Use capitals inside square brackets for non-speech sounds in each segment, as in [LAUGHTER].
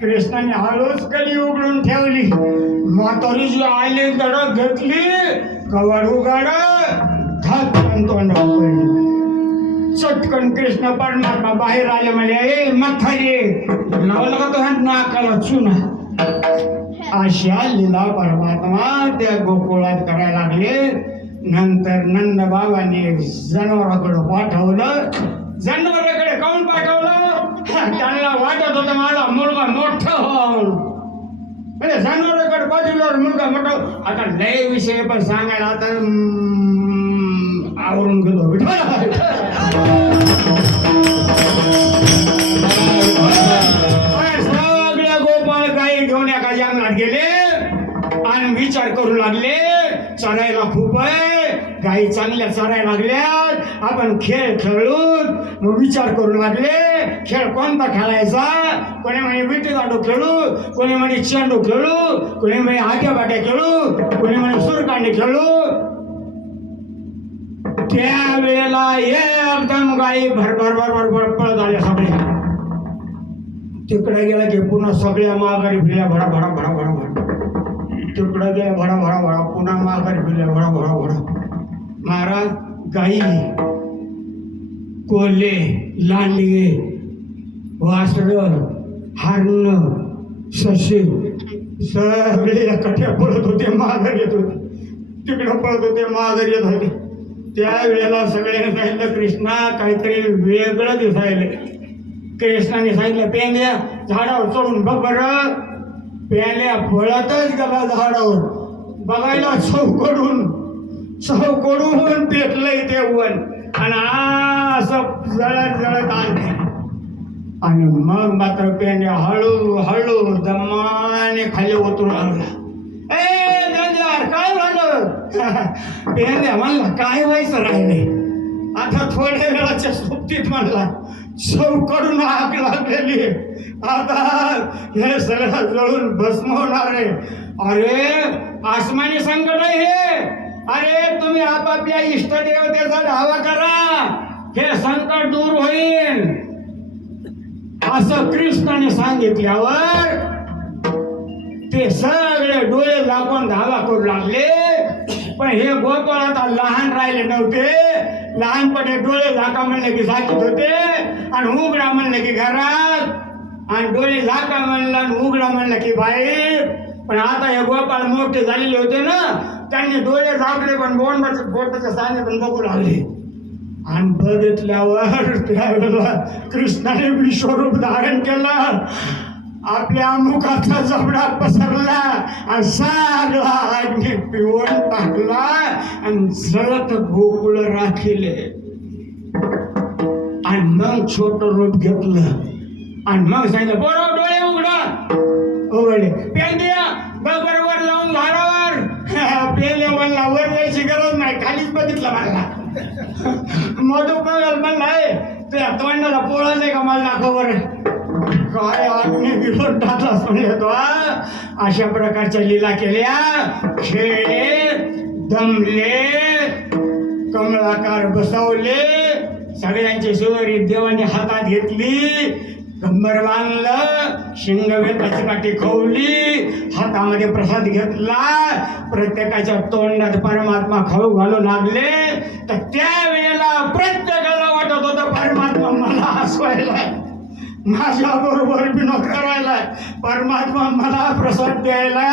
कृष्णाने हळूच कडी उघडून ठेवली. म्हातारीची आली गड घेतली कवड उघड धक्कन तोंडावर चटकन कृष्ण परमात्मा बाहेर आले म्हणजे ए मथारी लावलं का तो ह्या नाकाला चुना. अशा लीला परमात्मा त्या गोकुळात करायला लागले. नंतर नंद बाबांनी जनावराकडं पाठवलं. म्हणजे जनावराकडे पाठवल्यावर मुलगा मोठा आता लय विषय पण सांगायला आता हम्म, आवरून गेलो पण खूप आहे. गाई चांगल्या चरायला लागल्यात. आपण खेळ खेळू मग विचार करू लागले खेळ कोणता खेळायचा? कोणी म्हणे विटी दांडू खेळू कोणी म्हणे चेंडू खेळू कोणी म्हणे हाट्या बाट्या खेळू कोणी म्हणे सुरकांडी खेळू. त्या वेळेला एकदम गाई भरभर भरभर भर झाल्या सगळ्या. तिकडे गेला की पुन्हा सगळ्या माघारी फिरल्या भडा भडा भडा भडा भडा. तिकडं गेल्या भडा भडा भडा पुन्हा माघारी फिरल्या भडा भडा भडा महाराज गाई कोल्हे लांडगे वासड हरण ससे. सगळे एकट्या पळत होते माघार येत होते. तिकडं पळत होते माघार येत होते. त्या वेळेला सगळ्यांनी सांगितलं कृष्णा काहीतरी वेगळं दिसायले कृष्णाने सांगितलं पेंद्या झाडावर चढून बघ बरं. प्याल्या पळतच गेला झाडावर. बघायला चौकडून चौकडून पेटलंय ते वन. आणि असं जळत जळत आले आणि मग मात्र पेने हळू हळू दमाने खाली उतरून लागला. ए गंजार काय झालं? [LAUGHS] पेने म्हणला काय व्हायचं राहिले? आता थोड्या वेळाच्या सोबतीत म्हणला चौकडून आग लागलेली आता हे सगळं जळून भस्म होणार आहे. अरे आसमानी संकट आहे हे. अरे तुम्ही आपापल्या इष्टदेवतेचा धावा करा. हे संकट दूर होईल. असं कृष्णाने सांगितल्यावर ते सगळे डोळे दाखवून धावा करू लागले. पण हे गोपाळ आता लहान राहिले नव्हते. लहानपणे डोळे झाका म्हणले की झाकीत होते. आणि उघडा म्हणलं की घरात आणि डोळे झाका म्हणला आणि उघडा म्हणलं की बाहेर. पण आता हे गोपाळ मोठे झालेले होते ना त्यांनी डोळे झाकले पण बोंडाच्या बोटाच्या साने पण बघू लागले. आणि बघितल्यावर त्यावेळेला कृष्णाने विश्वरूप धारण केलं. आपल्या मुखाचा जबडा पसरला आणि सागला अग्नी पिवण टाकला आणि जळत गोकुळ राखिले. आणि मग छोट रूप घेतलं. आणि मग सांगितलं बरोबर डोळे उघडा. उघडले. पेन द्या बरोबर लावून झाडावर. [LAUGHS] पेले म्हणला वर जायची गरज नाही खालीच बघितलं मला [LAUGHS] मधु पगल म्हणलाय त्या तोंडाला पोळाले का मला दाखवर काय आग्ने गिरोट टाकला येतो अशा प्रकारच्या लीला केल्या. खेळले दमले कमळाकार बसवले सगळ्यांची सुरी देवाने हातात घेतली. कंबर बांधलं शिंग वेताची काठी खवली हातामध्ये प्रसाद घेतला. प्रत्येकाच्या तोंडात परमात्मा खाऊ घालू लागले. तर त्या माझ्या बरोबर विनोद करायला परमात्मा मला प्रसाद द्यायला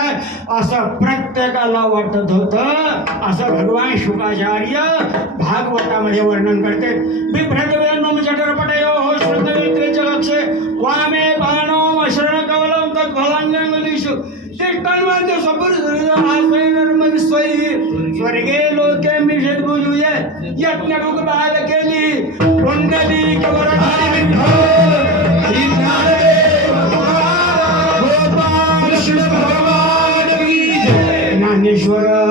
असं प्रत्येकाला वाटत होतं. असं भगवान शुकाचार्य भागवतामध्ये वर्णन करते. बिभ्रतवेनो केली स्वर्गे लोके मी शेतगुजूय यत्न डुक बाल केली कुंडली गौरवारी विठ्ठल ज्ञानेश्वर